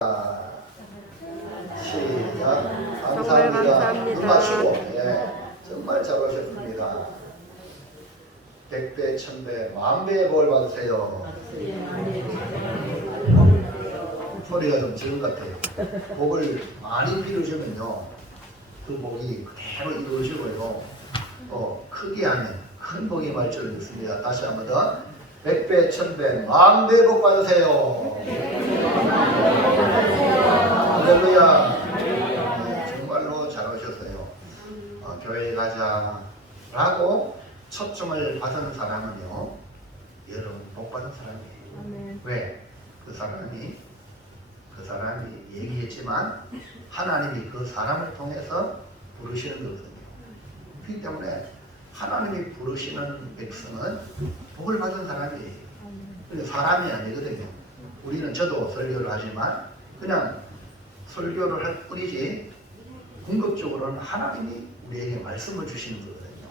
시작. 정말 감사합니다. 눈 맞추고. 예, 정말 잘하셨습니다. 100배, 1000배, 만배의 복 받으세요. 소리가 좀 적은 것 같아요. 복을 많이 빌으시면요, 그 복이 그대로 이루어지고요, 크게 하면 큰 복이 말 줄을 믿습니다. 다시 한 번 더. 100배, 1000배, 만배 복 받으세요. 할렐루야. 네, 정말로 잘하셨어요. 교회에 가자라고 초청을 받은 사람은요, 여러분 복 받은 사람이에요. 아멘. 왜? 그 사람이 얘기했지만 하나님이 그 사람을 통해서 부르시는 거거든요. 그렇기 때문에 하나님이 부르시는 백성은 복을 받은 사람이에요. 그러니까 사람이 아니거든요. 우리는 저도 설교를 하지만 그냥 설교를 할 뿐이지 궁극적으로는 하나님이 우리에게 말씀을 주시는 거거든요.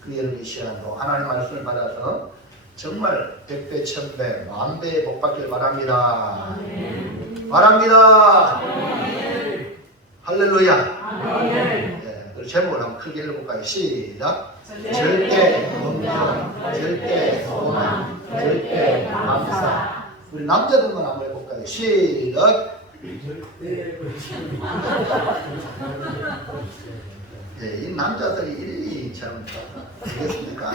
그 여러분 이 시간도 하나님 말씀을 받아서 정말 100배, 1000배, 만배의 복 받길 바랍니다. 아멘. 바랍니다. 아멘. 할렐루야. 아멘. 네, 그리고 제목을 한번 크게 읽어볼까요? 시작. 절대 긍정, 절대 소망, 절대 감사. 우리 남자들만 한번 해볼까요? 시작. 네, 이 남자들이 이름이 참 되겠습니까?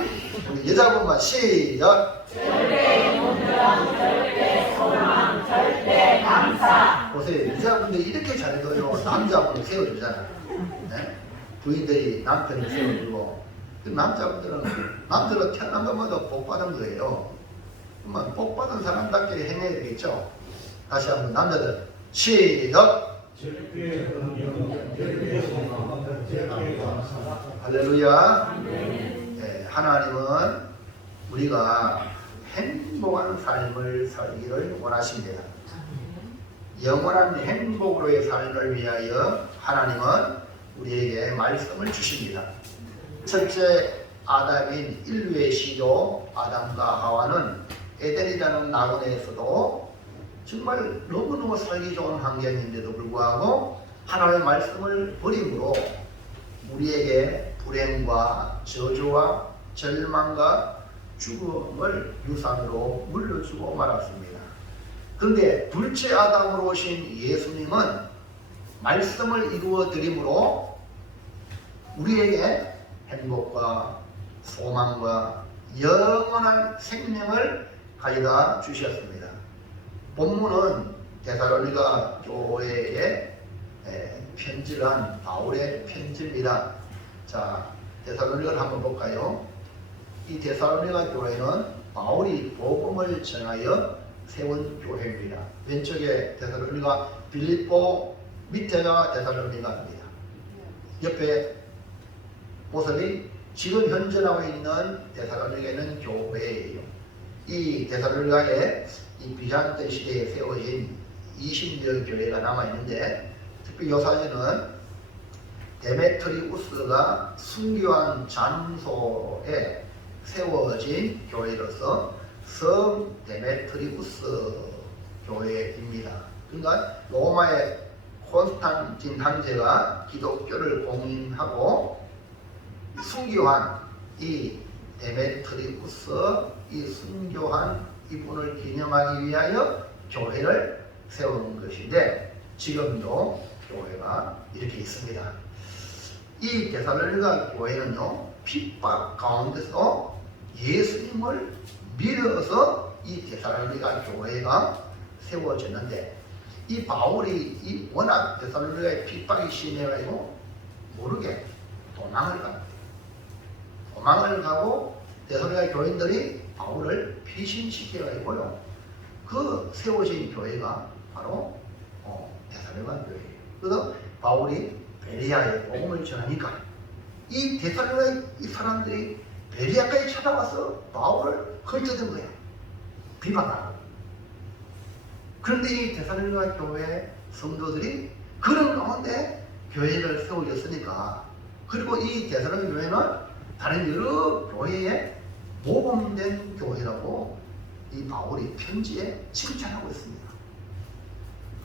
우리 여자분만 시작. 절대 긍정, 절대 소망, 절대 감사. 보세요, 여자분들이 이렇게 잘해도요, 남자분을 세워주잖아요. 네? 부인들이 남편을 세워주고, 남자분들은 태어난 것마다 복 받은 거예요. 그러면 복 받은 사람답게 행해야 되겠죠? 다시 한번 남자들 시작. 할렐루야. 네, 하나님은 우리가 행복한 삶을 살기를 원하십니다. 영원한 행복으로의 삶을 위하여 하나님은 우리에게 말씀을 주십니다. 첫째 아담인 인류의 시조 아담과 하와는 에덴이라는 나그네에서도 정말 너무너무 살기 좋은 환경인데도 불구하고 하나님의 말씀을 버림으로 우리에게 불행과 저주와 절망과 죽음을 유산으로 물려주고 말았습니다. 그런데 둘째 아담으로 오신 예수님은 말씀을 이루어 드림으로 우리에게 행복과 소망과 영원한 생명을 가져다 주셨습니다. 본문은 데살로니가 교회에 편지를 한 바울의 편지입니다. 자, 데살로니가를 한번 볼까요? 이 데살로니가 교회는 바울이 복음을 전하여 세운 교회입니다. 왼쪽에 데살로니가 빌립보, 밑에가 데살로니가입니다. 옆에 모습이 지금 현존하고 있는 데살로니가는 교회예요. 이 데살로니가에 이 비잔트 시대에 세워진 20여 교회가 남아있는데, 특히 이 사진은 데메트리우스가 순교한 장소에 세워진 교회로서 성 데메트리우스 교회입니다. 그러니까 로마의 콘스탄틴 황제가 기독교를 공인하고 순교한 이 데메트리우스, 이 순교한 이분을 기념하기 위하여 교회를 세운 것인데, 지금도 교회가 이렇게 있습니다. 이 데살로니가 교회는요, 핍박 가운데서 예수님을 믿어서 이 데살로니가 교회가 세워졌는데, 이 바울이 워낙 데살로니가의 핍박이 심해가지고 모르게 도망을 가고 데살로니가 교인들이 바울을 피신시켜가지고요, 그 세워진 교회가 바로 데살로니가 교회예요. 그래서 바울이 베레아에 복음을 전하니까 이 데살로니가 이 사람들이 베레아까지 찾아와서 바울을 헐뜯은 거예요. 비방하고. 그런데 이 데살로니가 교회 성도들이 그런 가운데 교회를 세워졌으니까, 그리고 이 데살로니가 교회는 다른 여러 교회에 모범된 교회라고 이 바울이 편지에 칭찬하고 있습니다.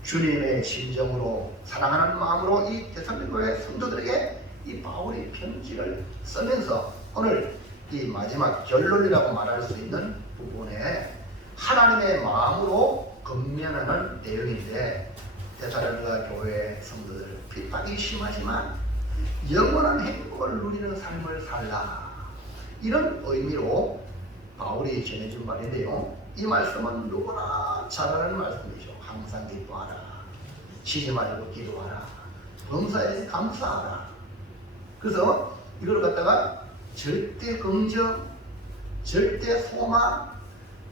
주님의 심정으로 사랑하는 마음으로 이 데살로니가의 성도들에게 이 바울이 편지를 쓰면서 오늘 이 마지막 결론이라고 말할 수 있는 부분에 하나님의 마음으로 건면하는 내용인데, 데살로니가 교회 성도들 핍박이 심하지만 영원한 행복을 누리는 삶을 살라, 이런 의미로 바울이 전해준 말인데요. 이 말씀은 누구나 잘 아는 말씀이죠. 항상 기뻐하라, 쉬지 말고 기도하라, 범사에 감사하라. 그래서 이걸 갖다가 절대 긍정, 절대 소망,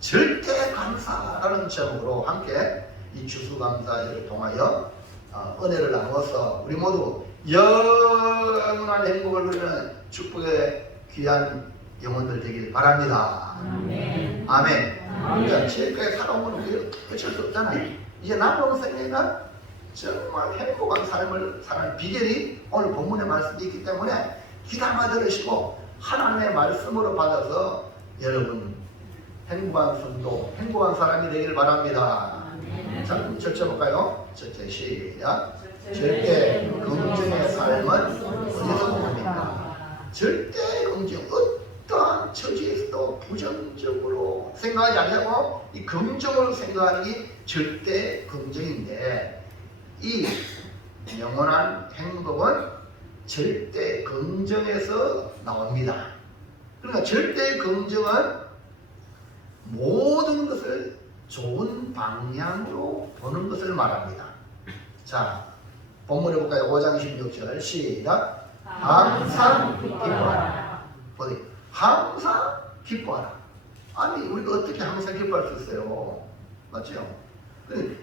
절대 감사라는 제목으로 함께 이 추수감사절을 통하여 은혜를 나누어서 우리 모두 영원한 행복을 누리는 축복의 귀한 영혼들 되길 바랍니다. 아멘. 아멘. 그러니까 지금까지 살아오면 우리 어쩔 수 없잖아요. 이제 남은 생애가 정말 행복한 삶을 사는 비결이 오늘 본문의 말씀이 있기 때문에 귀담아 들으시고 하나님의 말씀으로 받아서 여러분 행복한 성도, 행복한 사람이 되길 바랍니다. 자, 그럼 첫째볼까요? 첫째 시작. 절대 긍정의 삶은 어디서 봅니까? 절대 긍정, 어떠한 처지에서도 부정적으로 생각하지 않고 이 긍정으로 생각하는 게 절대 긍정인데, 이 영원한 행복은 절대 긍정에서 나옵니다. 그러니까 절대 긍정은 모든 것을 좋은 방향으로 보는 것을 말합니다. 자, 본문에 볼까요? 5장 16절 시작. 항상 기뻐하라. 어디? 항상 기뻐하라. 아니, 우리가 어떻게 항상 기뻐할 수 있어요? 맞죠?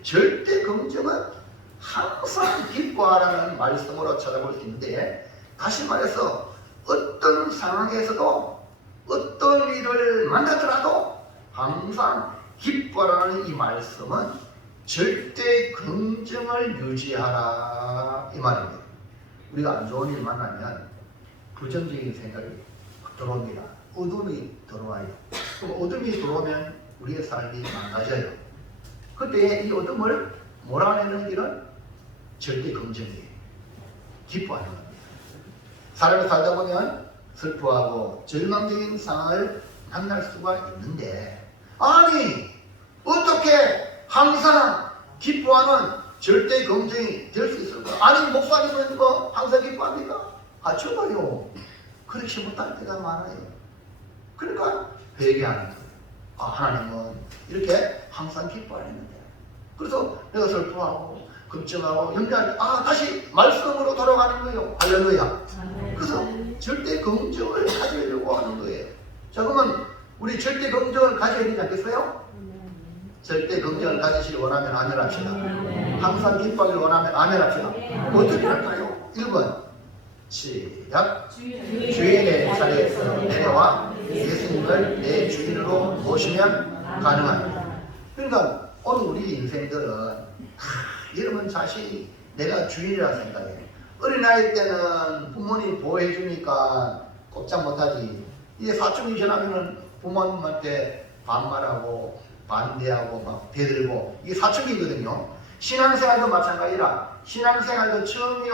절대 긍정은 항상 기뻐하라는 말씀으로 찾아볼 수 있는데, 다시 말해서 어떤 상황에서도 어떤 일을 만나더라도 항상 기뻐하라는 이 말씀은 절대 긍정을 유지하라, 이 말입니다. 우리가 안 좋은 일 만나면 부정적인 생각이 들어옵니다. 어둠이 들어와요. 그럼 어둠이 들어오면 우리의 삶이 망가져요. 그때 이 어둠을 몰아내는 길은 절대 긍정이에요. 기뻐하는 겁니다. 사람이 살다 보면 슬퍼하고 절망적인 상황을 만날 수가 있는데, 아니 어떻게 항상 기뻐하는 절대 긍정이 될 수 있을까? 아니 목사님은 뭐 항상 기뻐합니까? 아, 저도요 그렇게 못할 때가 많아요. 그러니까 회개하는 거예요. 아, 하나님은 이렇게 항상 기뻐하는데, 그래서 내가 슬퍼하고 걱정하고 염려하니 다시 말씀으로 돌아가는 거예요. 할렐루야. 그래서 절대 긍정을 가지려고 하는 거예요. 자, 그러면 우리 절대 긍정을 가져야 되지 않겠어요? 절대 긍정을 가지시길 원하면 아멘 합시다. 항상 기뻐하길 원하면 아멘 합시다. 어떻게 할까요? 1번 시작. 주인의 자리에서 내려와 예수님을 내 주인으로 모시면 가능합니다. 그러니까 오늘 우리 인생들은 이러면 자신이 내가 주인이라 생각해요. 어린아이 때는 부모님이 보호해 주니까 꼼짝 못하지. 이제 사춘기 지나면은 부모님한테 반말하고 반대하고 막 대들고, 이게 사춘기거든요. 신앙생활도 마찬가지라. 신앙생활도 처음이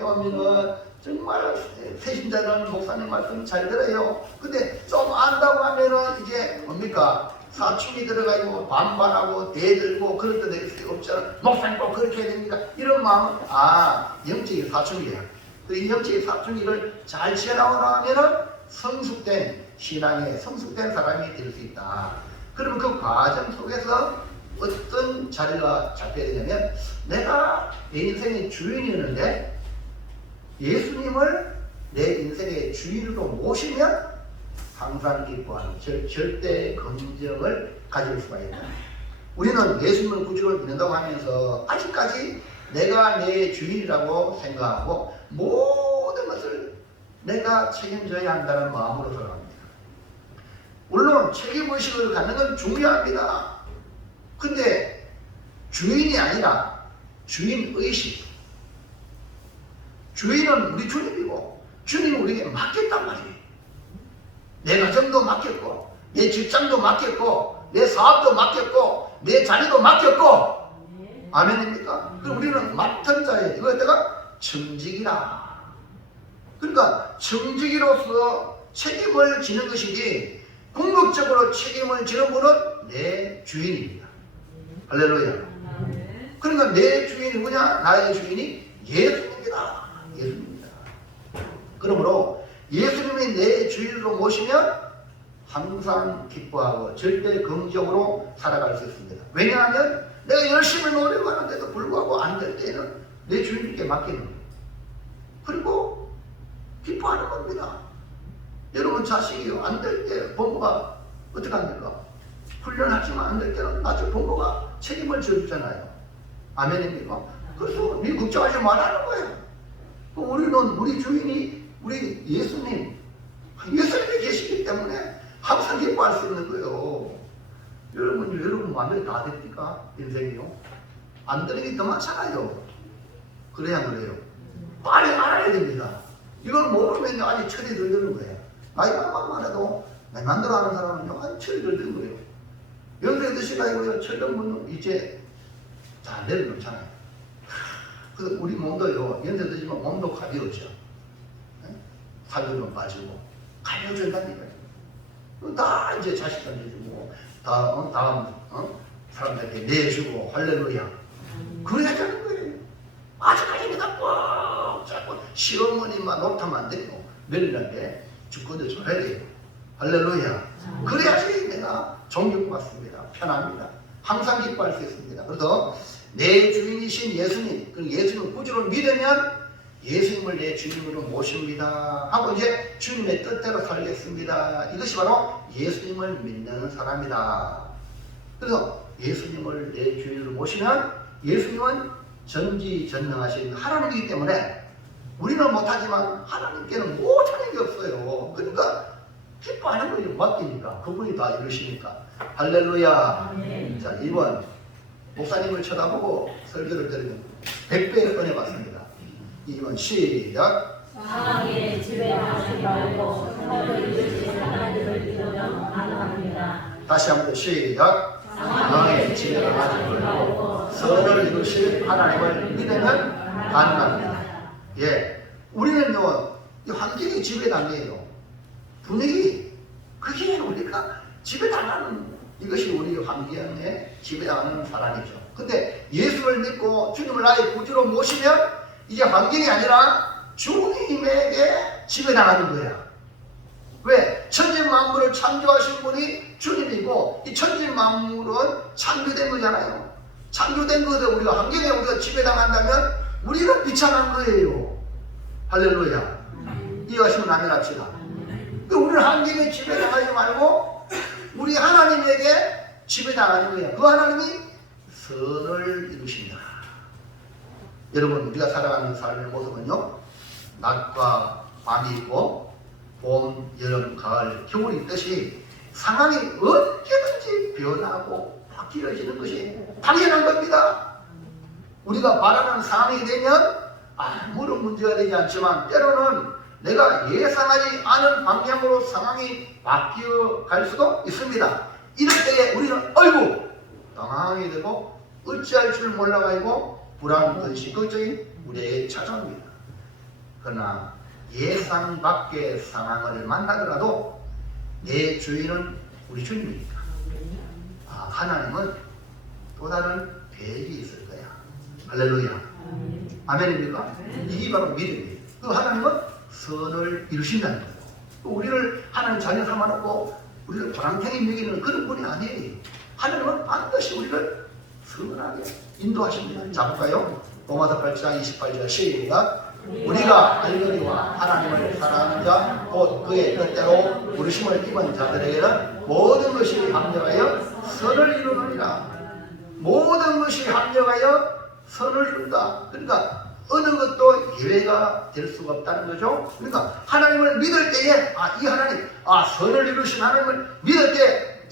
오면은 정말 새신자는 목사님 말씀 잘 들어요. 근데 좀 안다고 하면은 이제 뭡니까? 사춘기 들어가고 반발하고 대들고 그럴 때 될 수 없잖아. 목사님 꼭 그렇게 해야 됩니까? 이런 마음은 영적인 사춘기야. 이 영적인 사춘기를 잘 지나가면은 성숙된 신앙에 성숙된 사람이 될 수 있다. 그러면 그 과정 속에서 어떤 자리가 잡혀야 되냐면, 내가 내 인생의 주인이었는데 예수님을 내 인생의 주인으로 모시면 항상 기뻐하는 절대 긍정을 가질 수가 있다. 우리는 예수님을 구주로 믿는다고 하면서 아직까지 내가 내 주인이라고 생각하고 모든 것을 내가 책임져야 한다는 마음으로 살아갑니다. 물론 책임의식을 갖는 건 중요합니다. 근데 주인이 아니라 주인의식. 주인은 우리 주님이고 주님은 우리에게 맡겼단 말이에요. 내 가정도 맡겼고 내 직장도 맡겼고 내 사업도 맡겼고 내 자녀도 맡겼고 아멘입니까? 그럼 우리는 맡은 자예요. 이거에다가 청지기라. 그러니까 청지기로서 책임을 지는 것이지 궁극적으로 책임을 지는 분은 내 주인입니다. 할렐루야. 그러니까 내 주인이 뭐냐? 나의 주인이 예수님이다. 예수님입니다. 그러므로 예수님이 내 주인으로 모시면 항상 기뻐하고 절대 긍정으로 살아갈 수 있습니다. 왜냐하면 내가 열심히 노력하는데도 불구하고 안 될 때는 내 주인께 맡기는 거예요. 그리고 기뻐하는 겁니다. 여러분 자식이 안 될 때 부모가 어떻게 합니까? 훈련하지만 안 될 때는 나중에 부모가 책임을 져주잖아요. 아멘입니까? 그래서 네 걱정하지 말라는 거예요. 우리는 우리 주인이 우리 예수님이 계시기 때문에 항상 기뻐할 수 있는 거예요. 여러분 마음에 다 됩니까? 인생이요? 안 되는 게 더 많잖아요. 그래야 그래요. 빨리 알아야 됩니다. 이걸 모르면 아직 철이 들드는 거예요. 나이가 많아도 내 만들어 하는 사람은요, 아직 철이 들드는 거예요. 연세 드시가지고요, 철든 분은 이제 다 내려놓잖아요. 그래서 우리 몸도요, 연세 드시면 몸도 가벼워져. 살도 좀 빠지고, 가벼워진다니까요. 다 이제 자식한테 주고, 다음 사람들한테 내주고, 할렐루야. 그래야 되는 거예요. 아직까지 내가 꼭 자꾸 시어머니만 못하면 안 돼요. 며느리한테 주권을 줘야 돼요. 할렐루야. 그래야지 내가 존경받습니다. 편합니다. 항상 기뻐할 수 있습니다. 그래서 내 주인이신 예수님, 그 예수님을 꾸준히 믿으면 예수님을 내 주님으로 모십니다 하고 이제 주님의 뜻대로 살겠습니다. 이것이 바로 예수님을 믿는 사람이다. 그래서 예수님을 내 주인으로 모시면 예수님은 전지전능하신 하나님이기 때문에 우리는 못하지만 하나님께는 못하는 게 없어요. 그러니까 기뻐하는 거예요. 맡기니까 그분이 다 이루시니까. 할렐루야. 자, 2번 목사님을 쳐다보고 설교를 드리면 100배의 은혜 받습니다. 2번 시작. 상하게 지배하지 말고 선을 이루신 하나님을 믿으면 가능합니다. 다시 한번 시작. 상하게 지배하지 말고 선을 이루신 하나님을 믿으면 가능합니다. 예, 우리는요, 이 환경이 지배당해요. 분위기, 그게 우리가 지배당하는, 이것이 우리 환경에 지배당하는 사람이죠. 근데 예수를 믿고 주님을 나의 구주로 모시면 이제 환경이 아니라 주님에게 지배당하는 거야. 왜? 천지 만물을 창조하신 분이 주님이고 이 천지 만물은 창조된 거잖아요. 창조된 것에 우리가 환경에 우리가 지배당한다면 우리는 비참한 거예요. 할렐루야. 이해하시면 아멘 합시다. 우리는 환경에 지배당하지 말고 우리 하나님에게 지배당하는 거예요. 그 하나님이 선을 이루신다. 여러분, 우리가 살아가는 삶의 모습은요, 낮과 밤이 있고 봄, 여름, 가을, 겨울이 있듯이 상황이 언제든지 변하고 바뀌어지는 것이 당연한 겁니다. 우리가 바라는 상황이 되면 아무런 문제가 되지 않지만 때로는 내가 예상하지 않은 방향으로 상황이 바뀌어 갈 수도 있습니다. 이럴 때에 우리는 어이구 당황하게 되고 어찌할 줄 몰라가지고 불안의식 걱정이 우리에게 찾아옵니다. 그러나 예상 밖의 상황을 만나더라도 내 주인은 우리 주님이니까 하나님은 또 다른 계획이 있을 거야. 할렐루야. 아멘입니까? 이게 바로 믿음이에요. 그 하나님은 선을 이루신다는 거예요. 우리를 하나님 자녀 삼아놓고 우리를 바람탱이 먹이는 그런 분이 아니에요. 하나님은 반드시 우리를 선하게 인도하십니다. 자, 볼까요? 로마서 8장 28절 시작. 우리가 알거니와 하나님을 사랑하는 자 곧 그의 뜻대로 부르심을 입은 자들에게는 모든 것이 합력하여 선을 이루느니라. 모든 것이 합력하여 선을 이룬다. 그러니까 어느 것도 예외가 될 수가 없다는 거죠. 그러니까 하나님을 믿을 때에 이 하나님, 선을 이루신 하나님을 믿을 때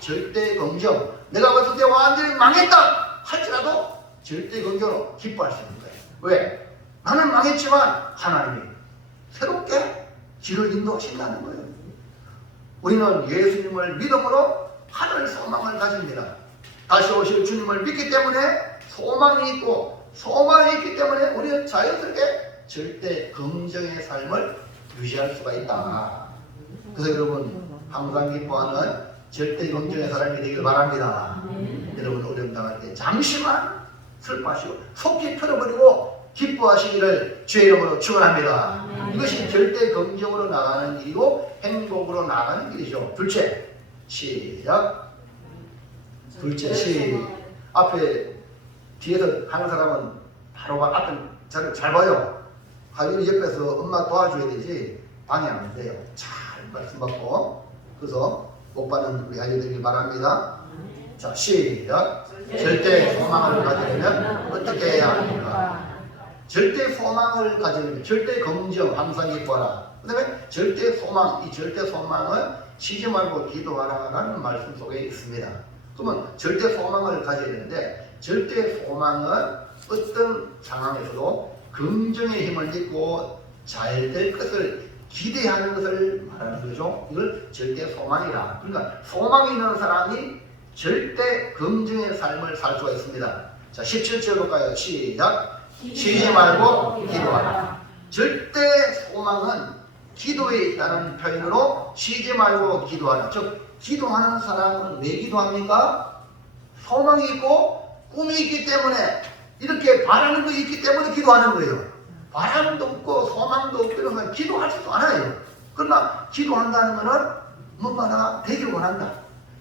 절대 긍정, 내가 봤을 때 완전히 망했다 할지라도 절대 긍정으로 기뻐할 수 있는 거예요. 왜? 나는 망했지만 하나님이 새롭게 길을 인도하신다는 거예요. 우리는 예수님을 믿음으로 하늘 소망을 가집니다. 다시 오실 주님을 믿기 때문에 소망이 있고 소망이 있기 때문에 우리는 자연스럽게 절대 긍정의 삶을 유지할 수가 있다. 그래서 여러분 항상 기뻐하는 절대 긍정의 사람이 되길 바랍니다. 여러분 어려움 당할 때 잠시만 슬퍼하시고 속히 털어버리고 기뻐하시기를 주의 이름으로 축원합니다. 이것이 절대 긍정으로 나가는 길이고 행복으로 나가는 길이죠. 둘째, 시작. 둘째, 앞에 뒤에서 하는 사람은 바로 앞에 잘 봐요. 하윤이 옆에서 엄마 도와줘야 되지 방해하면 안 돼요. 잘 말씀 받고. 그래서 못 받는 우리 아이 되길 바랍니다. 자, 시작. 절대 소망을 가지려면 어떻게 해야 합니까? 절대 소망을 가지려면 절대 긍정 항상 기뻐하라. 그 다음에 절대 소망, 이 절대 소망은 쉬지 말고 기도하라라는 말씀 속에 있습니다. 그러면 절대 소망을 가져야 되는데 절대 소망은 어떤 상황에서도 긍정의 힘을 믿고 잘 될 것을 기대하는 것을 말하는 거죠. 이걸 절대 소망이라. 그러니까 소망이 있는 사람이 절대 긍정의 삶을 살 수가 있습니다. 자, 17절 볼까요? 시작. 쉬지 말고 기도하라. 절대 소망은 기도에 있다는 표현으로 쉬지 말고 기도하라. 즉 기도하는 사람은 왜 기도합니까? 소망이 있고 꿈이 있기 때문에 이렇게 바라는 것이 있기 때문에 기도하는 거예요. 바람도 없고 소망도 없고 이런 건 기도하지도 않아요. 그러나 기도한다는 것은 뭔가 되길 원한다.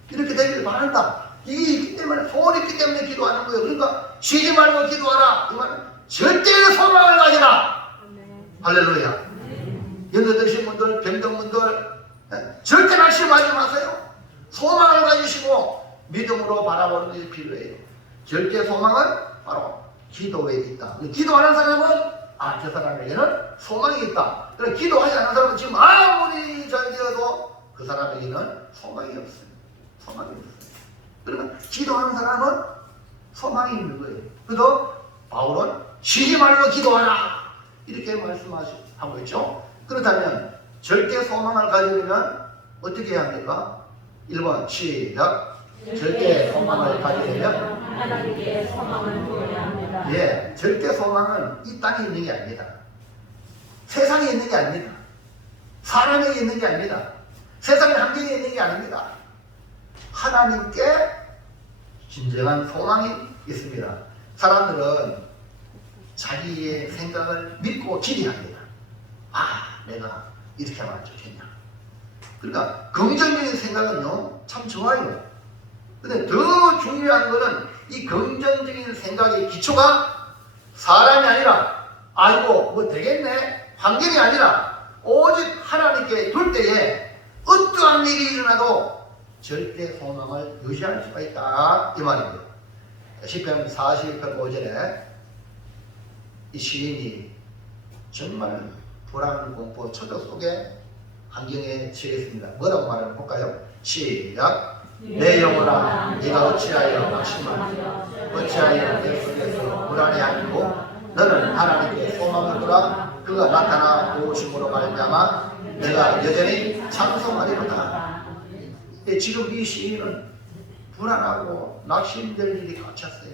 이렇게 되길 바란다. 이게 있기 때문에 소원이 있기 때문에 기도하는 거예요. 그러니까 쉬지 말고 기도하라. 이 말은 절대 소망을 가지라. 할렐루야. 연세드신 분들, 병든 분들 절대 낙심하지 마세요. 소망을 가지시고 믿음으로 바라보는 것이 필요해요. 절대 소망은 바로 기도에 있다. 기도하는 사람은 저 사람에게는 소망이 있다. 그러나 기도하지 않는 사람은 지금 아무리 잘 되어도 그 사람에게는 소망이 없어요. 소망이 없어요. 그러나 기도하는 사람은 소망이 있는 거예요. 그래서 바울은 쉬지 말고 기도하라 이렇게 말씀하고 있죠. 그렇다면 절대 소망을 가지려면 어떻게 해야 합니까? 1번 시작. 절대 소망을 가지려면 하나님께 소망을 두어야 합니다. 예, 절대 소망은 이 땅에 있는 게 아닙니다. 세상에 있는 게 아닙니다. 사람에게 있는 게 아닙니다. 세상의 환경에 있는 게 아닙니다. 하나님께 진정한 소망이 있습니다. 사람들은 자기의 생각을 믿고 기대합니다. 내가 이렇게 하면 좋겠냐. 그러니까 긍정적인 생각은요 참 좋아요. 근데 더 중요한 것은 이 긍정적인 생각의 기초가 사람이 아니라 뭐 되겠네 환경이 아니라 오직 하나님께 둘 때에 어떠한 일이 일어나도 절대 소망을 유지할 수가 있다 이 말입니다. 시편 41편 5절에 이 시인이 정말 불안, 공포, 초조 속에 환경에 처했습니다. 뭐라고 말하는 볼까요? 시작. 내 영혼아 네가 어찌하여 낙심하며 어찌하여 내 속에서 불안해하고 너는 하나님께 소망을 두라. 그가 나타나 도우심으로 말미암아 내가 여전히 찬송하리로다. 지금 이 시인은 불안하고 낙심될 일이 갇혔어요.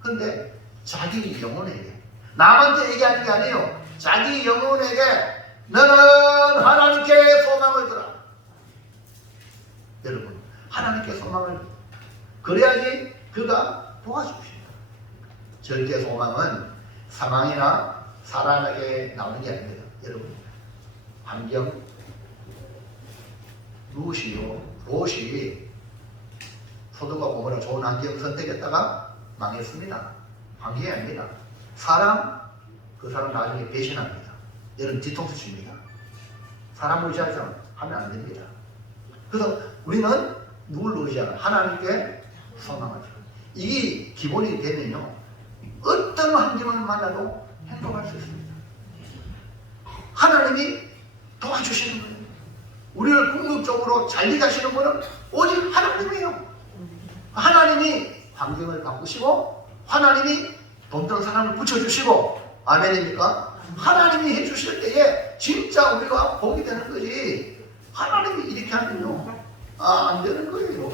그런데 자기 영혼에게 남한테 얘기하는 게 아니에요. 자기 영혼에게 너는 하나님께 소망을 두라. 여러분 하나님께 소망을 그래야지 그가 도와주십니다. 절대 소망은 사망이나 사람에게 나오는 게 아닙니다. 여러분 환경 롯이 소돔과 고모라 좋은 환경 선택했다가 망했습니다. 환경이 아닙니다. 그 사람 나중에 배신합니다. 여러분 뒤통수 칩니다. 사람을 의지하면 안 됩니다. 그래서 우리는 누굴 의지하라? 하나님께 소망을 줘요. 이게 기본이 되면요 어떤 환경을 만나도 행복할 수 있습니다. 하나님이 도와주시는 거예요. 우리를 궁극적으로 잘리게 하시는 분은 오직 하나님이에요. 하나님이 환경을 바꾸시고 하나님이 돕던 사람을 붙여주시고 아멘입니까? 하나님이 해주실 때에 진짜 우리가 복이 되는 거지 하나님이 이렇게 하면요 안 되는 거예요.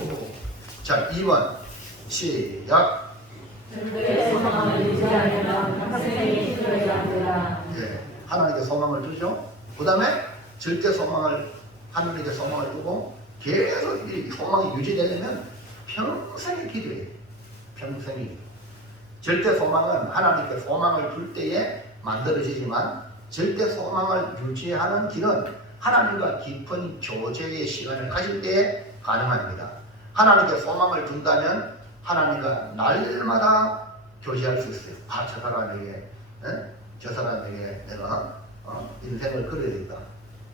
자 2번 시작. 절대 소망을 유지하려면 평생이 필요해야 합니다. 예, 하나님께 소망을 두죠. 그 다음에 절대 소망을 하나님께 소망을 두고 계속 이 소망이 유지되려면 평생이 기도해요. 평생이. 절대 소망은 하나님께 소망을 줄 때에 만들어지지만 절대 소망을 유지하는 길은 하나님과 깊은 교제의 시간을 가질 때에 가능합니다. 하나님께 소망을 둔다면 하나님과 날마다 교제할 수 있어요. 아, 저 사람에게, 저 사람에게 내가 인생을 걸어야겠다.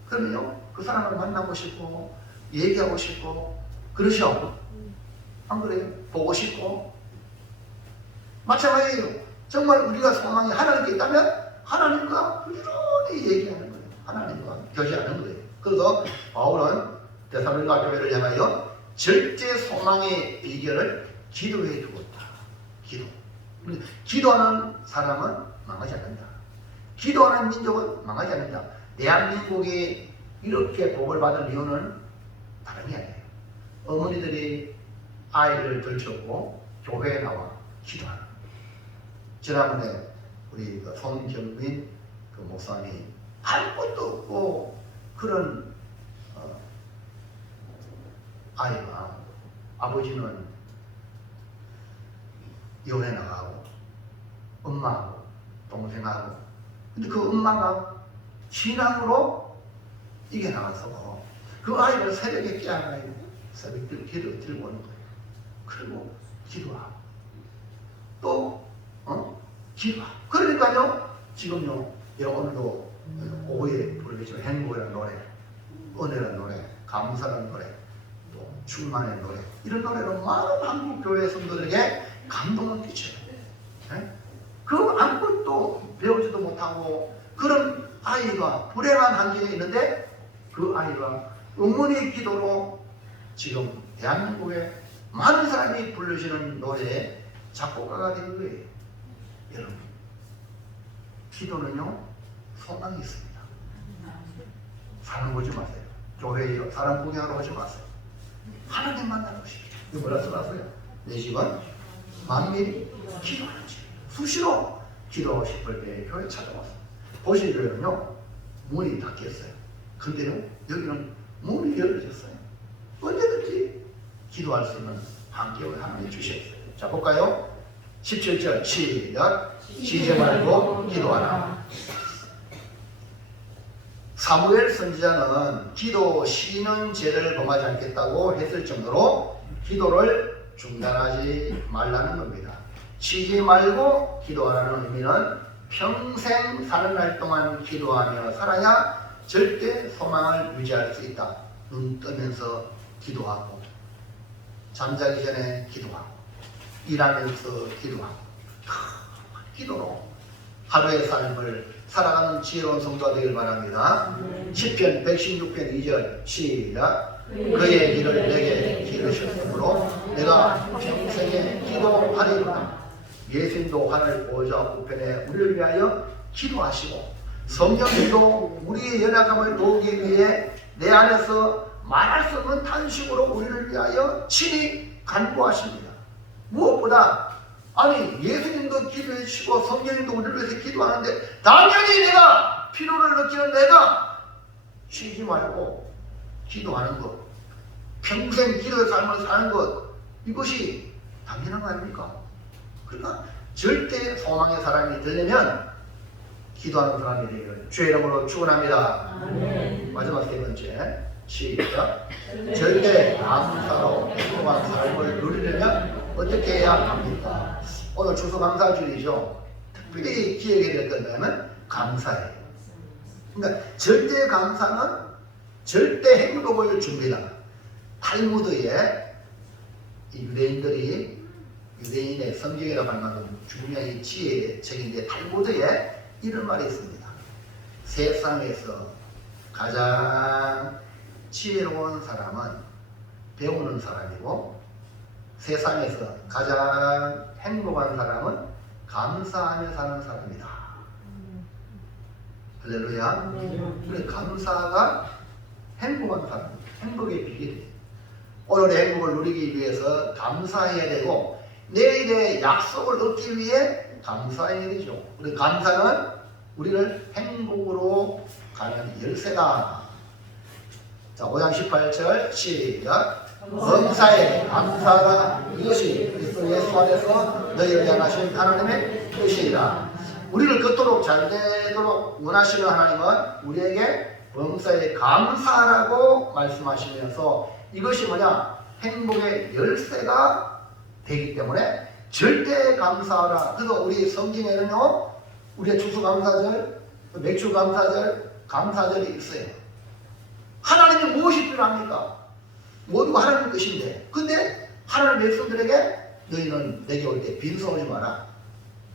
그러면요, 그 사람을 만나고 싶고, 얘기하고 싶고, 그러죠? 안 그래요? 보고 싶고. 마찬가지예요. 정말 우리가 소망이 하나님께 있다면 하나님과 부지런히 얘기하는 거예요. 하나님과 교제하는 거예요. 그래서 바울은 데살로니가 교회를 향하여 절대 소망의 비결을 기도해 주었다. 기도. 기도하는 사람은 망하지 않는다. 기도하는 민족은 망하지 않는다. 대한민국이 이렇게 복을 받은 이유는 다른 게 아니에요. 어머니들이 아이를 들쳤고 교회에 나와 기도하는 거예요. 지난번에 우리 손경민 목사님 아무것도 없고 그런 아이가 아버지는 여행 나가고 엄마하고 동생하고 근데 그 엄마가 신앙으로 이겨나가서 그 아이를 새벽에 깨어나요. 새벽 기도를 들고 오는 거예요. 그리고 기도하고 또 기도하고 그러니까요 지금요 오늘도 오후에 부르겠지만 행복이라는 노래, 은혜라는 노래, 감사라는 노래, 또 충만의 노래 이런 노래로 많은 한국 교회 성도들에게 감동을 끼쳐요. 그 아무것도 배우지도 못하고 그런 아이가 불행한 환경에 있는데 그 아이가 응원의 기도로 지금 대한민국에 많은 사람이 부르시는 노래의 작곡가가 된 거예요. 여러분, 기도는요 소망이 있습니다. 사람 보지 마세요. 교회에 사람 구경하러 오지 마세요. 하나님 만나보십시오. 이거 뭐라 써놨어요? 내 집은 만민이 기도하는 집. 수시로 기도하고 싶을 때 교회 찾아와서 보신 교회는요 문이 닫혔어요. 근데요 여기는 문이 열어졌어요. 언제든지 기도할 수 있는 환경을 하나님 주셨어요. 자 볼까요? 17절 시작. 쉬지 말고 기도하라. 사무엘 선지자는 기도 쉬는 죄를 범하지 않겠다고 했을 정도로 기도를 중단하지 말라는 겁니다. 쉬지 말고 기도하라는 의미는 평생 사는 날 동안 기도하며 살아야 절대 소망을 유지할 수 있다. 눈 뜨면서 기도하고 잠자기 전에 기도하고 일하면서 기도하고 기도로 하루의 삶을 살아가는 지혜로운 성도가 되길 바랍니다. 시편 116편 2절 시작. 그의 길을 내게 기르셨으므로 내가 평생에 기도하리로다. 예수님도 하늘 보좌 우편에 우리를 위하여 기도하시고 성령님도 우리의 연약함을 도우기 위해 내 안에서 말할 수 없는 탄식으로 우리를 위하여 친히 간구하십니다. 무엇보다 아니 예수님도 기도해 주시고 성령님도 우리를 위해서 기도하는데 당연히 내가 피로를 느끼는 내가 쉬지 말고 기도하는 것, 평생 기도의 삶을 사는 것, 이것이 당연한 거 아닙니까? 그러니까 절대 소망의 사람이 되려면 기도하는 사람이 되기를 주의 이름으로 축원합니다. 마지막 세 번째 시작. 절대 감사로 행복한 삶을 누리려면 어떻게 해야 합니까? 오늘 추수감사주일이죠. 특별히 기억해야 될 건가면 감사예요. 그러니까 절대 감사는 절대 행복을 줍니다. 탈무드에 유대인의 성경이라고 할 만큼 중요한 지혜의 책인데 탈무드에 이런 말이 있습니다. 세상에서 가장 지혜로운 사람은 배우는 사람이고 세상에서 가장 행복한 사람은 감사하며 사는 사람이다. 할렐루야. 그래 감사가 행복한 사람, 행복의 비결이에요. 오늘의 행복을 누리기 위해서 감사해야 되고 내일의 약속을 얻기 위해 감사해야 되죠. 우리 감사는 우리를 행복으로 가는 열쇠다. 자, 5장 18절 시작. 범사에 감사하라. 이것이 그리스도 예수 안에서 너희를 향하신 하나님의 뜻이라. 우리를 그토록 잘 되도록 원하시는 하나님은 우리에게 범사에 감사하라고 말씀하시면서 이것이 뭐냐? 행복의 열쇠가 되기 때문에 절대 감사하라. 그래서 우리 성경에는요, 우리의 추수감사절, 맥주감사절, 감사절이 있어요. 하나님이 무엇이 필요합니까? 모두가 하나님 것인데, 근데 하나님 백성들에게 너희는 내게 올 때 빈손 오지 마라.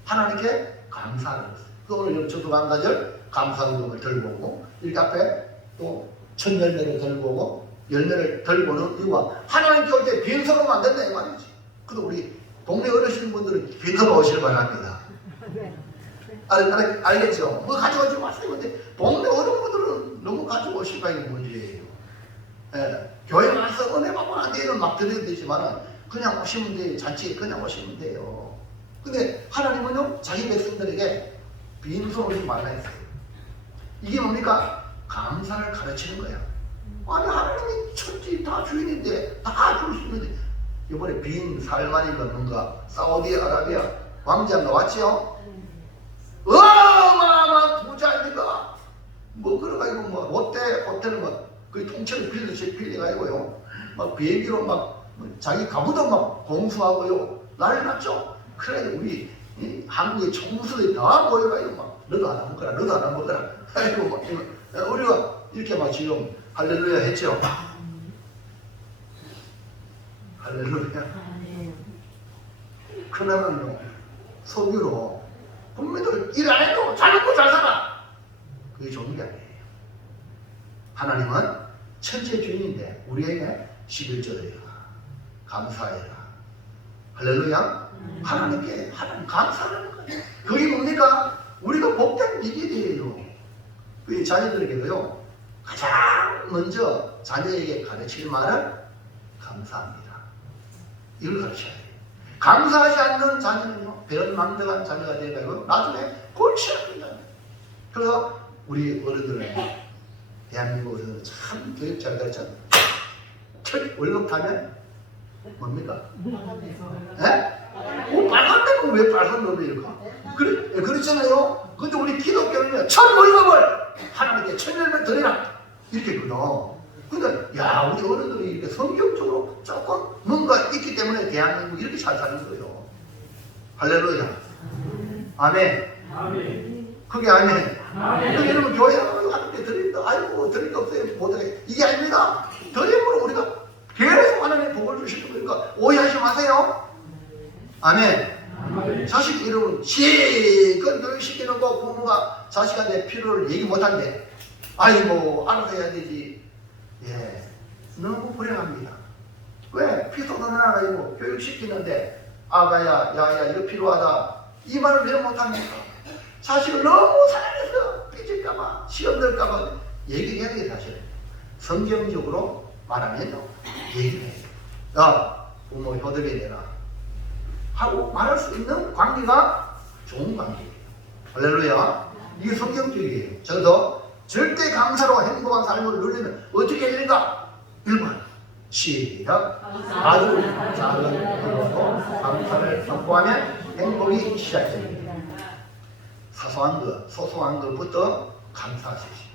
하나님께 감사하라 그랬어요. 그 오늘 추수감사절 감사운동을 들고 오고, 이렇게 앞에 또 첫 열매를 들고 오고, 열매를 들고 오는 이유가 하나님께 올 때 빈손 오면 안 된다 이 말이지. 그래서 우리 동네 어르신분들은 빈손 오시길 바랍니다. 알겠죠? 뭐 가져오지 마세요. 근데 동네 어른분들은 너무 가져오실까 이게 문제예요. 예, 교회 와서 은혜 받으면 안 돼요. 막 드려야 되지만 그냥 오시면 돼요. 잔치에 그냥 오시면 돼요. 근데 하나님은요, 자기 백성들에게 빈손 오지 말라 했어요. 이게 뭡니까? 감사를 가르치는 거야. 아니, 하나님이 천지 다 주인인데 다 줄 수 있는데, 이번에 빈 살만이가 뭔가 사우디아라비아 왕자 나왔지요? 어마어마한 부자입니다. 뭐 그래가지고 뭐 롯데 호텔 뭐 그 통째로 빌려가지고요, 막 비행기로 막 자기 가구도 막 공수하고요, 난리 났죠. 그래 우리 한국의 총수들이 다 모여가지고 막 너도 하나 먹거라, 너도 하나 먹거라. 아이고 막 우리가 이렇게 막 지금 할렐루야 했죠. 할렐루야. 그러면요, 속으로 국민들 일 안 해도 잘 먹고 잘 살아. 그게 좋은 게 아니에요. 하나님은 천지의 주인인데 우리에게 11절에 감사해라. 할렐루야. 하나님께 하나님 감사하는 거예요. 그게 뭡니까? 우리가 복된 비결이에요. 그 자녀들에게도요, 가장 먼저 자녀에게 가르칠 말은 감사합니다. 이걸 가르쳐야 돼요. 감사하지 않는 자녀는요, 배은망덕한 자녀가 되어가지고 나중에 골치 아픈 자녀. 그래서 우리 어른들은, 대한민국 어른들은 참 교육 잘 가르쳤는데, 첫 월급 타면 뭡니까? 예? 빨간 데는 왜 빨간 놈이일까? 그렇잖아요. 근데 우리 기독교는요, 첫 월급을 하나님께 천열매 드리라 이렇게 했거든. 근데 야, 우리 어른들이 이렇게 성경적으로 조금 뭔가 있기 때문에 대한민국이 이렇게 잘 사는 거예요. 할렐루야. 아멘. 아멘. 그게 아멘. 아멘. 여러분 교회 하나님께 드린다. 아이고 드릴 거 없어요. 못하게. 이게 아닙니다. 더 힘으로 우리가 계속 하나님의 복을 주시는 거니까 오해하지 마세요. 아멘. 아멘. 자식 여러분 실컷 교육시키는 거 부모가 자식한테 필요를 얘기 못한대. 아니 뭐 알아서 해야 되지. 예, 너무 불행합니다. 왜? 피 쏟아나가지고 교육시키는데 아가야, 야야 이거 필요하다 이 말을 왜 못합니까? 자식을 너무 사랑해서 삐질까봐 시험 들까봐 얘기를 해야 돼. 사실 성경적으로 말하면요, 얘기를 해요. 야, 부모 효도비 내라 하고 말할 수 있는 관계가 좋은 관계예요. 할렐루야. 이게 성경적이에요. 그래서 절대 감사로 행복한 삶을 누리면 어떻게 해야 되는가? 1번 시작. 아주 작은 것으로 감사를 선포하면 행복이 시작됩니다. 사소한 것, 소소한 것부터 감사하십시오.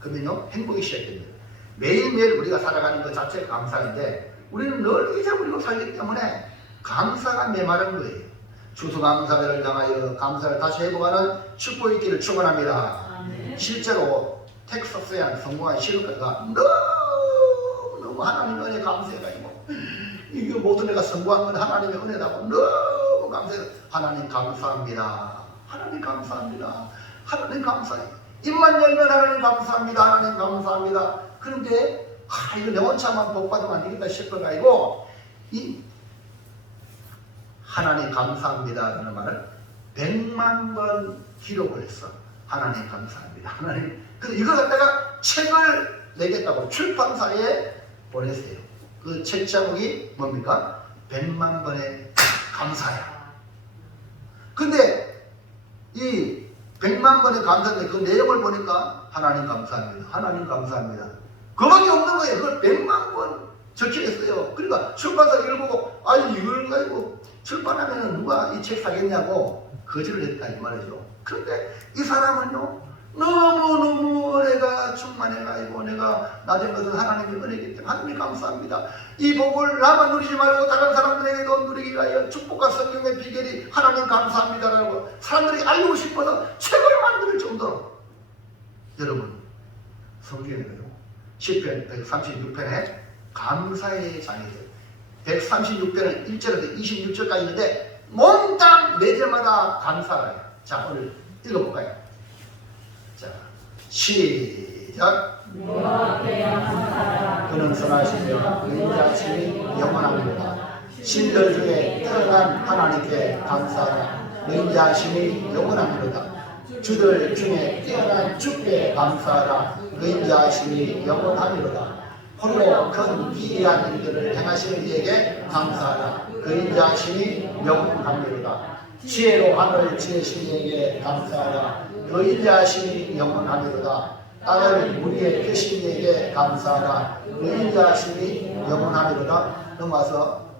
그러면요, 행복이 시작됩니다. 매일매일 우리가 살아가는 것 자체가 감사인데 우리는 늘 잊어버리고 살기 때문에 감사가 메마른 거예요. 추수감사를 당하여 감사를 다시 회복하는 축복의 길을 축원합니다. 실제로 텍사스에 한 성공한 실업가가 너무 하나님의 은혜 감사해가지고 이게 모든 애가 성공한 건 하나님의 은혜라고 너무 감사해서 하나님 감사합니다. 하나님 감사합니다. 하나님 감사해요. 입만 열면 하나님 감사합니다. 하나님 감사합니다. 그런데 이거 내 혼자만 복받으면 안 되겠다 싶어가지고 이 하나님 감사합니다 라는 말을 100만 번 기록을 했어. 하나님 감사합니다. 하나님. 그래서 이거 갖다가 책을 내겠다고 출판사에 보냈어요. 그 책 제목이 뭡니까? 100만 번의 감사야. 근데 이 100만 번의 감사인데 그 내용을 보니까 하나님 감사합니다. 하나님 감사합니다. 그밖에 없는 거예요. 그걸 100만 번 적혀 있어요. 그러니까 출판사 이걸 보고 아니 이걸 가지고 출판하면 누가 이 책 사겠냐고 거절을 했다 이 말이죠. 그런데 이 사람은요 너무너무 은혜가 충만해가지고 내가 낮은 것은 하나님의 은혜이기 때문에 하나님 감사합니다. 이 복을 나만 누리지 말고 다른 사람들에게도 누리기 위하여 축복과 성령의 비결이 하나님 감사합니다라고 사람들이 알고 싶어서 책을 만들 정도로 여러분 성경에는요 시편 136편에 감사의 장이에요. 136편은 1절에서 26절까지 있는데 몽땅 매절마다 감사해요. 자 오늘 읽어볼까요? 자, 시작. 그는 선하시며 의인자심이 영원합니다. 신들 중에 뛰어난 하나님께 감사하라. 의인자심이 영원합니다. 주들 중에 뛰어난 주께 감사하라. 의인자심이 영원합니다. 홀로 큰 기이한 일들을 행하시는 이에게 감사하라. 의인자심이 영원합니다. 지혜로 하늘 지으신 이에게 감사하라. 의인자심이 영원하리로다. 땅을 무리에 펴신 이에게 감사하라. 의인자심이 영원하리로다. 넘어가서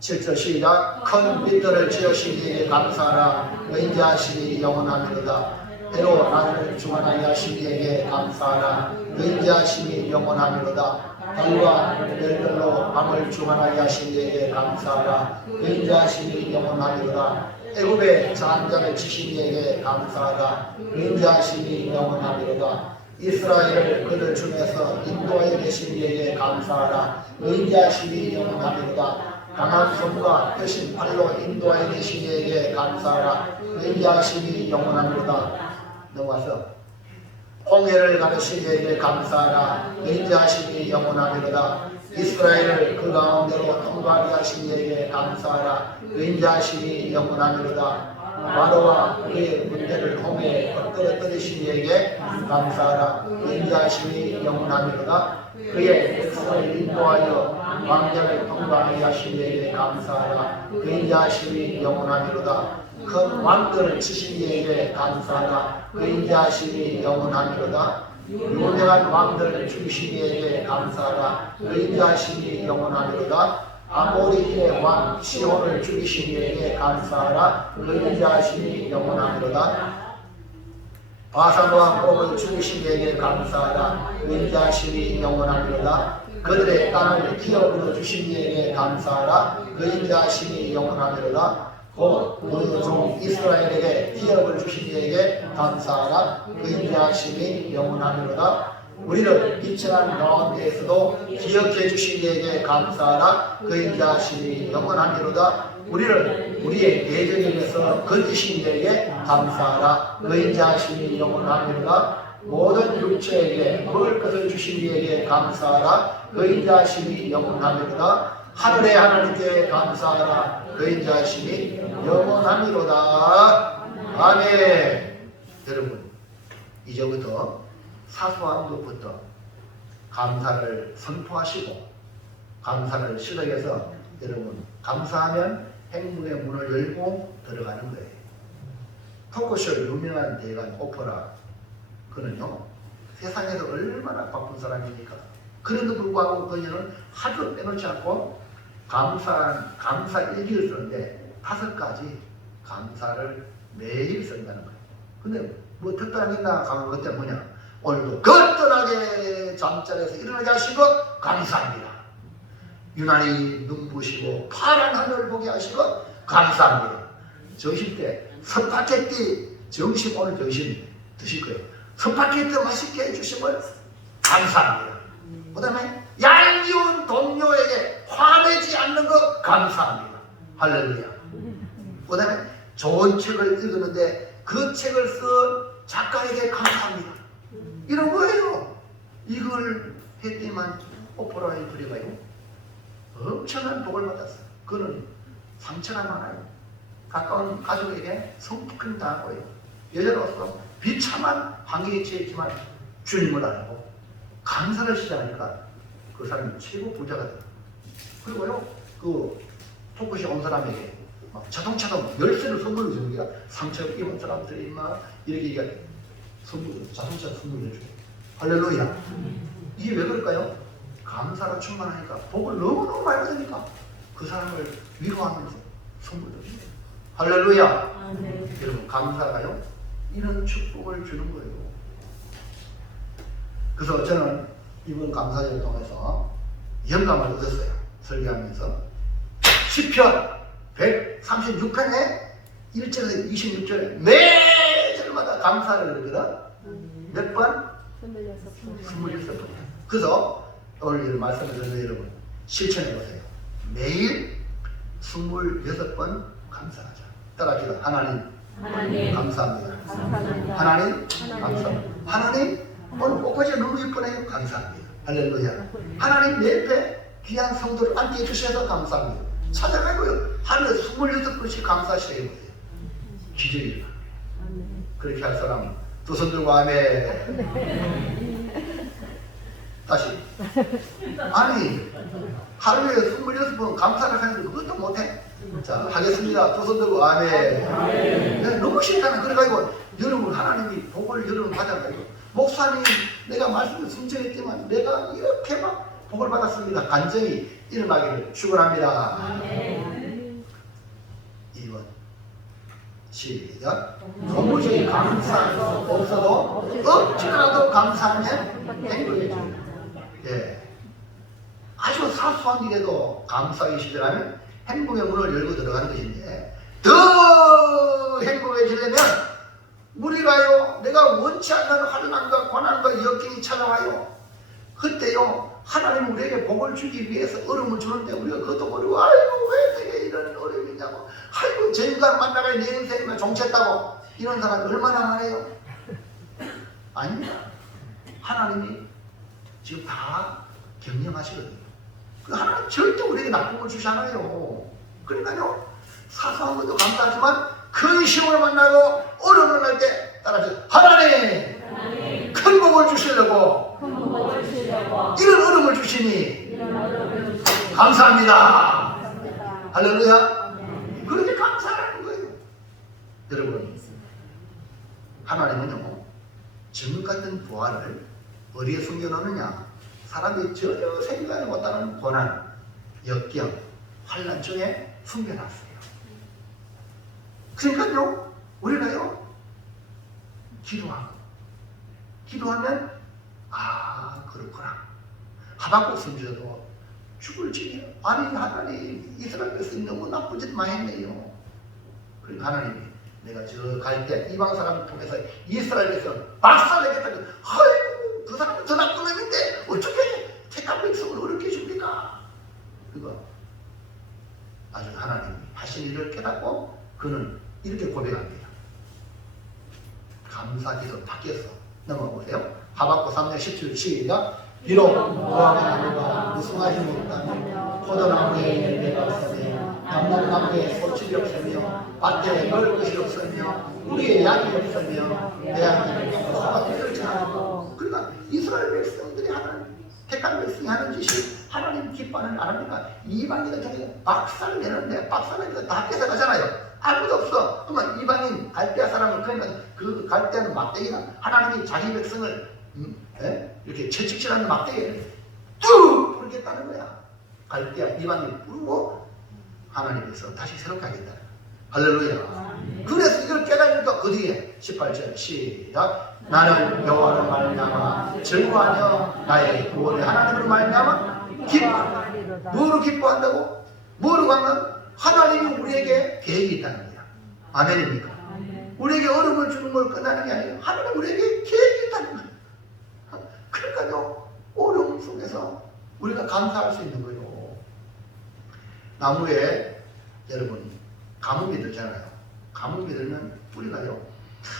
7절 시작. 큰 빛들을 지으신 이에게 감사하라. 의인자심이 영원하리로다. 해로 나를 주관하여 하신 이에게 감사하라. 의인자심이 영원하리로다. 달과 별들로 밤을 주관하여 하신 이에게 감사하라. 의인자심이 영원하리로다. 애굽의 장자를 치신 이에게 감사하라. 의인자심이 영원하리로다. 이스라엘을 그들 중에서 인도하여 계신 이에게 감사하라. 의인자심이 영원하리로다. 강한 손과 펴신 팔로 인도하여 계신 이에게 감사하라. 의인자심이 영원하리로다. 넘어가서 홍해를 가르신 이에게 감사하라. 의인자심이 영원하리로다. 이스라엘을 그 가운데로 통과하게 하신 이에게 감사하라. 의인자심이 영원하리로다. 바로와 그의 군대를 홍해에 엎드러뜨리신 이에게 감사하라. 의인자심이 영원하리로다. 그의 백성을 인도하여 광야를 통과하게 하신 이에게 감사하라. 의인자심이 영원하리로다. 큰 왕들을 치신 이에게 감사하라. 의인자심이 영원하리로다. 유명한 왕들을 죽이신 이에게 감사하라. 의인자심이 영원하리로다. 아모리의 왕 시온을 죽이신 이에게 감사하라. 의인자심이 영원하리로다. 바산 왕 옥을 죽이신 이에게 감사하라. 의인자심이 영원하리로다. 그들의 땅을 기업으로 주신 이에게 감사하라. 의인자심이 영원하리로다. 곧 그 종 이스라엘에게 기업을 주신 이에게 감사하라. 의인자심이 영원하리로다. 우리를 비천한 가운데에서도 기억해 주신 이에게 감사하라. 의인자심이 영원하리로다. 우리를 우리의 대적에게서 건지신 이에게 감사하라. 의인자심이 영원하리로다. 모든 육체에게 먹을 것을 주신 이에게 감사하라. 의인자심이 영원하리로다. 하늘의 하나님께 감사하라. 의인자심이 영원하리로다. 아멘. 여러분 이제부터 사소한 것부터 감사를 선포하시고 감사를 시작해서 여러분 감사하면 행복의 문을 열고 들어가는 거예요. 토크쇼 유명한 대관 오프라 그는요 세상에서 얼마나 바쁜 사람입니까? 그런데도 불구하고 그녀는 하루 빼놓지 않고 감사 일기를 쓰는데 5가지 감사를 매일 쓴다는 거예요. 근데 뭐 특별한 게 있나 하면 그때 뭐냐? 오늘도 거뜬하게 잠자리에서 일어나게 하신 것 감사합니다. 유난히 눈부시고 파란 하늘을 보게 하시고 감사합니다. 점심 때 스파게티 점심 오늘 점심 드실 거예요. 스파게티 맛있게 해주심을 감사합니다. 그 다음에 얄미운 동료에게 화내지 않는 것 감사합니다. 할렐루야. 그 다음에 좋은 책을 읽었는데 그 책을 쓴 작가에게 감사합니다. 이런 거예요. 이걸 했더니만 오프라 윈프리가요 엄청난 복을 받았어요. 그는 상처가 많아요. 가까운 가족에게 성폭행 당하고요. 여자로서 비참한 환경에 처했지만 주님을 알고 감사를 시작하니까 그 사람이 최고 부자가 돼요. 그리고요 그 토크쇼 온 사람에게 막 자동차도 열쇠를 선물로 주는 게 상처 입은 사람들이 막 이렇게 자동차 선물을 해줘요. 할렐루야. 이게 왜 그럴까요? 감사가 충만하니까 복을 너무너무 많이 받으니까 그 사람을 위로하면서 선물을 줘요. 할렐루야. 여러분 감사가요 이런 축복을 주는 거예요. 그래서 저는 이번 감사절을 통해서 영감을 얻었어요. 설교하면서 시편 136편에 1절에서 26절에 매절마다 감사를 그러거든. 몇 번? 26번. 그래서 오늘 말씀을 드리는 여러분 실천해 보세요. 매일 26번 감사하자. 따라합시다. 하나님 감사합니다. 하나님 감사합니다. 하나님 오늘 꽃꽂이 너무 예쁘네요. 감사합니다. 할렐루야. 하나님 내 옆에 귀한 성도를 앉게 해주셔서 감사합니다. 찾아가고요. 하루에 26번씩 감사하시게 해보세요. 기적이다. 그렇게 할 사람 두 손 들고 아멘. 다시. 아니 하루에 26번 감사를 하는데 그것도 못해? 자 하겠습니다. 두 손 들고 아멘. 네, 너무 싫다는 그래가지고 여러분 하나님이 복을 여러분 받아가지고 목사님 내가 말씀을 순종했지만 내가 이렇게 막 복을 받았습니다. 간증이 일어나기를 축원합니다. 2번 시작. 도무지 감사할 수 없어도 억지라도 감사하면 행복해져요. 예. 아주 사소한 일에도 감사하기 시작하면 행복의 문을 열고 들어가는 것인데 더 행복해지려면 우리가요 내가 원치 않는 환난과 고난과 역경이 찾아와요. 그때요 하나님 우리에게 복을 주기 위해서 어려움을 주는데 우리가 그것도 모르고 아이고 왜 내게 이런 어려움이 있냐고 아이고 저 인간 만나가 내 인생만 종쳤다고 이런 사람이 얼마나 많아요? 아닙니다. 하나님이 지금 다 경영하시거든요. 그 하나님 절대 우리에게 나쁜 걸 주지 않아요. 그러니까요 사소한 것도 감사하지만 큰 시험을 만나고 어려움을 만날 때 따라서 하나님 큰 복을 주시려고 이런 어려움을 주시니 감사합니다. 할렐루야. 그렇게 감사하는 거예요. 여러분 하나님은요 정육 같은 부활을 어디에 숨겨놓느냐? 사람이 전혀 생각을 못하는 고난, 역경, 환난 중에 숨겨놨어요. 그러니까요 우리가요 기도하면 아 그렇구나. 하박국 선지자도 죽을 지경 아니 하나님 이스라엘 백성이 너무 나쁜 짓 많이 했네요. 그러니까 하나님이 내가 저 갈 때 이방 사람을 통해서 이스라엘 백성 박살내겠다. 아이고 그 사람은 더 나쁜 놈인데 어떻게 택한 백성을 어렵게 해줍니까? 그거 아주 하나님이 하신 일을 깨닫고 그는 이렇게 고백합니다. 감사기도 바뀌었어. 넘어가 보세요. 하박국 3장 17절 시작. 비록 모압의 나무가 무성하지 못하며 포도나무에 열매가 없으며 감람나무에 소출이 없으며 밭에 먹을 것이 없으며 우리의 양이 없으며 내 하나님의 소가 들지 않고 그러니까 이스라엘 백성들이 하는 택한 백성이 하는 짓이 하나님 기뻐하는 안 합니까? 이방인을 통해서 박살 내는데 박살내니까 다 뺏어가잖아요. 아무도 없어. 그러면 이방인 갈대아 사람을 그러니까 그 갈대아는 막대기가 하나님이 자기 백성을 이렇게 채찍질하는 막대기를 뚝 부르겠다는 거야. 갈대아 이방인 부르고 하나님께서 다시 새롭게 하겠다. 할렐루야. 그래서 이걸 깨달으니까 그 뒤에 18절 시작. 나는 여호와로 말미암아 즐거워하며 나의 구원의 하나님으로 말미암아 기뻐한다. 뭐로 기뻐한다고? 뭐로 하면 하나님이 우리에게 계획이 있다는 거야. 아멘입니까? 우리에게 어려움을 주는 걸 끝나는 게 아니에요. 하나님 우리에게 계획이 있다는 거야. 그러니까요 어려움 속에서 우리가 감사할 수 있는 거예요. 나무에 여러분 가뭄이 들잖아요. 가뭄이 들면 뿌리가요 다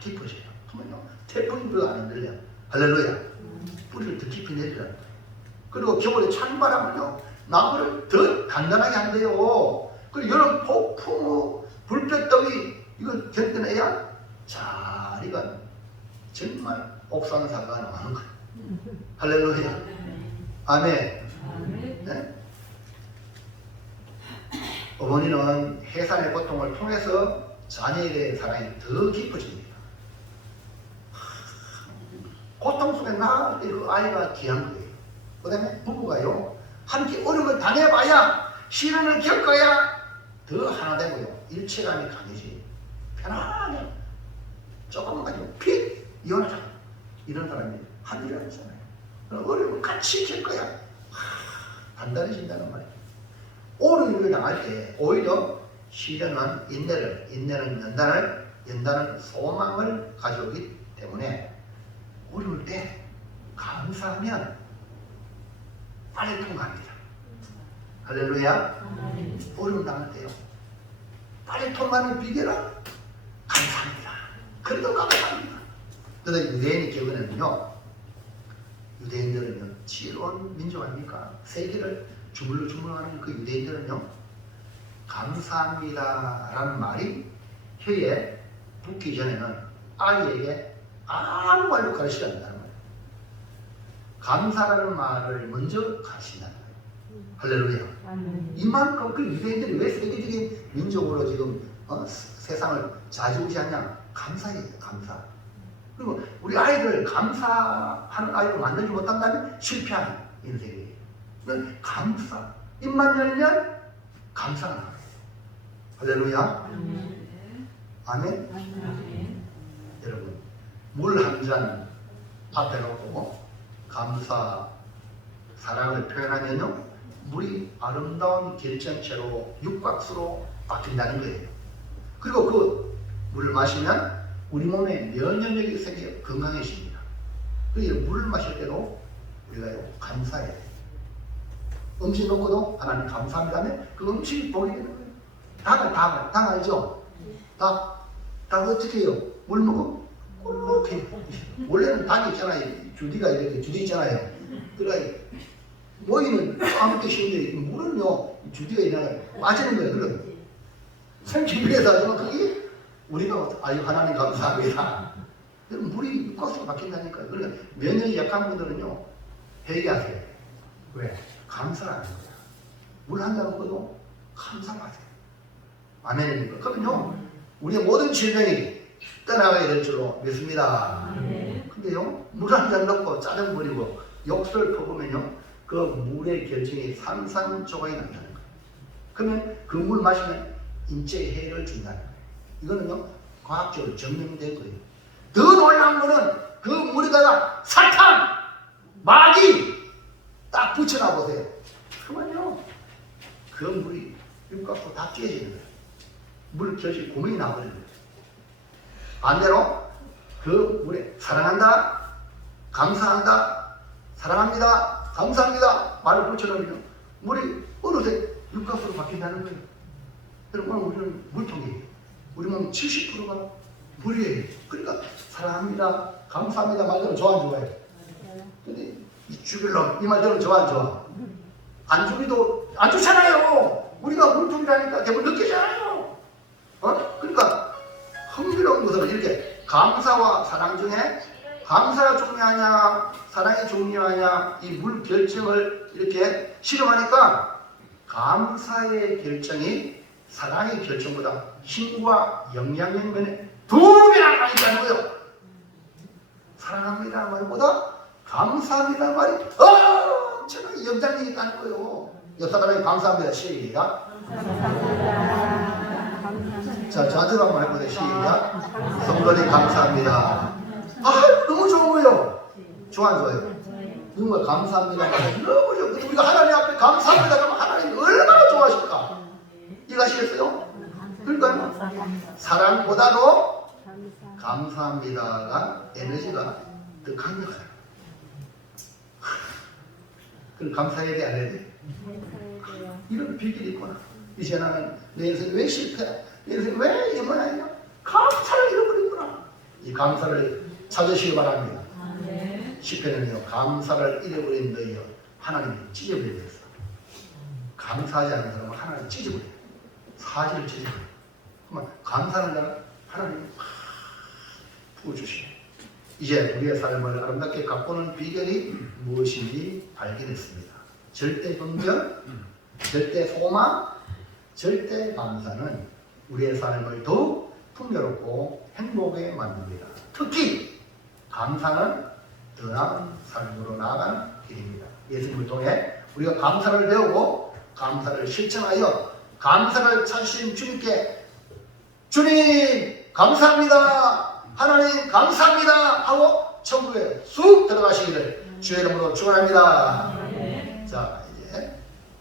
깊어져요. 그러면요 태풍이 불어 안 흔들려. 할렐루야. 뿌리를 더 깊이 내리라는 거예요. 그리고 겨울에 찬바람은요 나무를 더 단단하게 한대요. 그리고 여름 폭풍 불볕더위 이걸 견뎌내야 잘 익은 정말 옥상사가 나오는 거예요. 할렐루야. 아멘. 네? 어머니는 해산의 고통을 통해서 자녀에 대한 사랑이 더 깊어집니다. 고통 속에 나 그 아이가 귀한 거예요. 그 다음에 부부가요, 함께 어려움을 당해봐야, 시련을 겪어야 더 하나 되고요, 일체감이 강해지. 편안하게 조금 가지고 픽 이혼하자, 이런 사람이 한둘이 아니잖아요. 어려움을 같이 겪어야 단단해진다는 말이에요. 옳은 일을 당할 때 오히려 시련은 인내를, 인내는 연단을, 연단은 소망을 가져오기 때문에 어려울 때 감사하면 빨리 통과합니다. 할렐루야. 어려움 당할 때요, 빨리 통과하는 비결은 감사합니다. 그래도 감사합니다. 그래서 유대인의 경우에는요, 유대인들은요, 지혜로운 민족 아닙니까? 세계를 주물러 주물러가는 그 유대인들은요, 감사합니다라는 말이 혀에 붙기 전에는 아이에게 아무 말도 가르치지 않는다는 거예요. 감사라는 말을 먼저 가르친다는 거예요. 할렐루야. 이만큼 그 유대인들이 왜 세계적인 민족으로 지금 세상을 좌지우지하냐? 감사예요, 감사. 그리고 우리 아이들 감사하는 아이로 만들지 못한다면 실패하는 인생이에요. 감사, 입만 열면 감사가 나와요. 할렐루야. 아멘. 여러분, 물 한 잔 앞에 놓고 감사, 사랑을 표현하면요, 물이 아름다운 결정체로 육각수로 바뀐다는 거예요. 그리고 그 물을 마시면 우리 몸에 면역력이 생겨 건강해집니다. 그래서 물을 마실 때도 우리가요, 감사해야 돼요. 음식 놓고도 하나님 감사합니다 하면 그 음식이 복이 되는 거예요. 닭 알죠? 닭 어떻게 해요? 물 먹고 꿀꺽 해요. 원래는 닭이 있잖아요. 주디가 이렇게 주디 있잖아요. 그러니까 모이는 아무 뜻이 없는데 물은요, 주디가 일어나요. 빠지는 거예요. 그럼 생기 위해서 하지만 그게 우리가 아유 하나님 감사합니다. 물이 육각수로 바뀐다니까요. 그러니까 면역이 약한 분들은요, 회개하세요. 왜? 감사하는 거야. 물 한 잔 먹어도 감사하세요. 아멘입니까? 그러면요, 우리의 모든 질병이 떠나가게 될 줄로 믿습니다. 근데요, 물 한 잔 넣고 짜증 부리고 욕설 퍼부면요, 그 물의 결정이 산산조각이 난다는 거예요. 그러면 그 물 마시면 인체에 해를 준다는 거예요. 이거는요, 과학적으로 증명된 거예요. 더 놀라운 거는 그 물에다가 사탕, 마귀 딱 붙여놔 보세요. 그러면요, 그 물이 육각수 다 찢어지는 거예요. 물 결이 고민이 나버리는 거예요. 반대로 그 물에 사랑한다, 감사한다, 사랑합니다, 감사합니다 말을 붙여놓으면 물이 어느새 육각수로 바뀐다는 거예요. 여러분, 우리는 물통이에요. 우리 몸 70%가 물이에요. 그러니까 사랑합니다, 감사합니다 말들은 좋아 안 좋아해요? 근데 이 죽일놈 이 말들은 좋아 안 좋아? 안 죽이도 안 좋잖아요. 우리가 물통이라니까 대부분 느끼잖아요. 그러니까 흥미로운 것은 이렇게 감사와 사랑 중에 감사가 중요하냐 사랑이 중요하냐 이 물 결정을 이렇게 실험하니까 감사의 결정이 사랑의 결정보다 힘과 영향력 면에 2배나 많이 있다는 거예요. 사랑합니다 말보다 감사합니다 말이 엄청나게 영향력이 있다는 거예요. 옆 사람에게 감사합니다. 시작. 자, 저한테도 한번 해보세요. 시작. 성도님 감사합니다. 너무 좋은 거예요. 좋아 안 좋아요? 누군가 감사합니다. 너무 좋아요. 근데 우리가 하나님 앞에 감사합니다 그러면 하나님이 얼마나 좋아하실까? 이해하시겠어요? 그러니까요, 사랑보다도 감사합니다가 에너지가 더 강력해요. 그럼 감사해야 돼, 안 해야 돼? 이런 비결이 있구나. 이제 나는 내 인생 왜 실패해? 내 인생 왜 이 모양이야? 감사를 잃어버리구나. 이 감사를 찾으시기 바랍니다. 시편은요, 감사를 잃어버린 너희여 하나님이 찢어버리겠어. 감사하지 않는 사람은 하나님이 찢어버려요. 사실을 찢어버려요. 그러면 감사하는 자는 하나님이 부어주시네. 이제 우리의 삶을 아름답게 가꾸는 비결이 무엇인지 발견했습니다. 절대 긍정, 절대 소망, 절대 감사는 우리의 삶을 더욱 풍요롭고 행복하게 만듭니다. 특히 감사는 더 나은 삶으로 나아가는 길입니다. 예수님을 통해 우리가 감사를 배우고 감사를 실천하여 감사를 찾으신 주님께 주님 감사합니다, 하나님 감사합니다 하고 천국에 쑥 들어가시기를 주의 이름으로 축원합니다. 자, 이제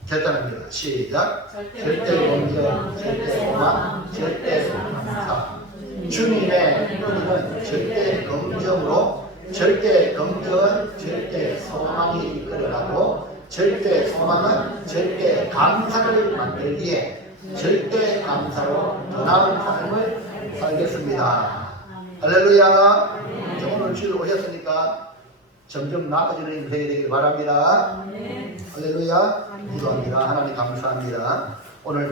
결단합니다. 시작. 절대 공경, 절대 소망, 절대 감사. 주님의 우리는 절대 긍정으로, 절대 긍정은 절대 소망이 이끌어가고, 절대 소망은 절대 감사를 만들기에 절대 감사로 더 나은 삶을 살겠습니다. 할렐루야. 오늘 주일 오셨으니까 점점 나아지는 인생이 되길 바랍니다. 할렐루야. 기도합니다. 하나님 감사합니다. 오늘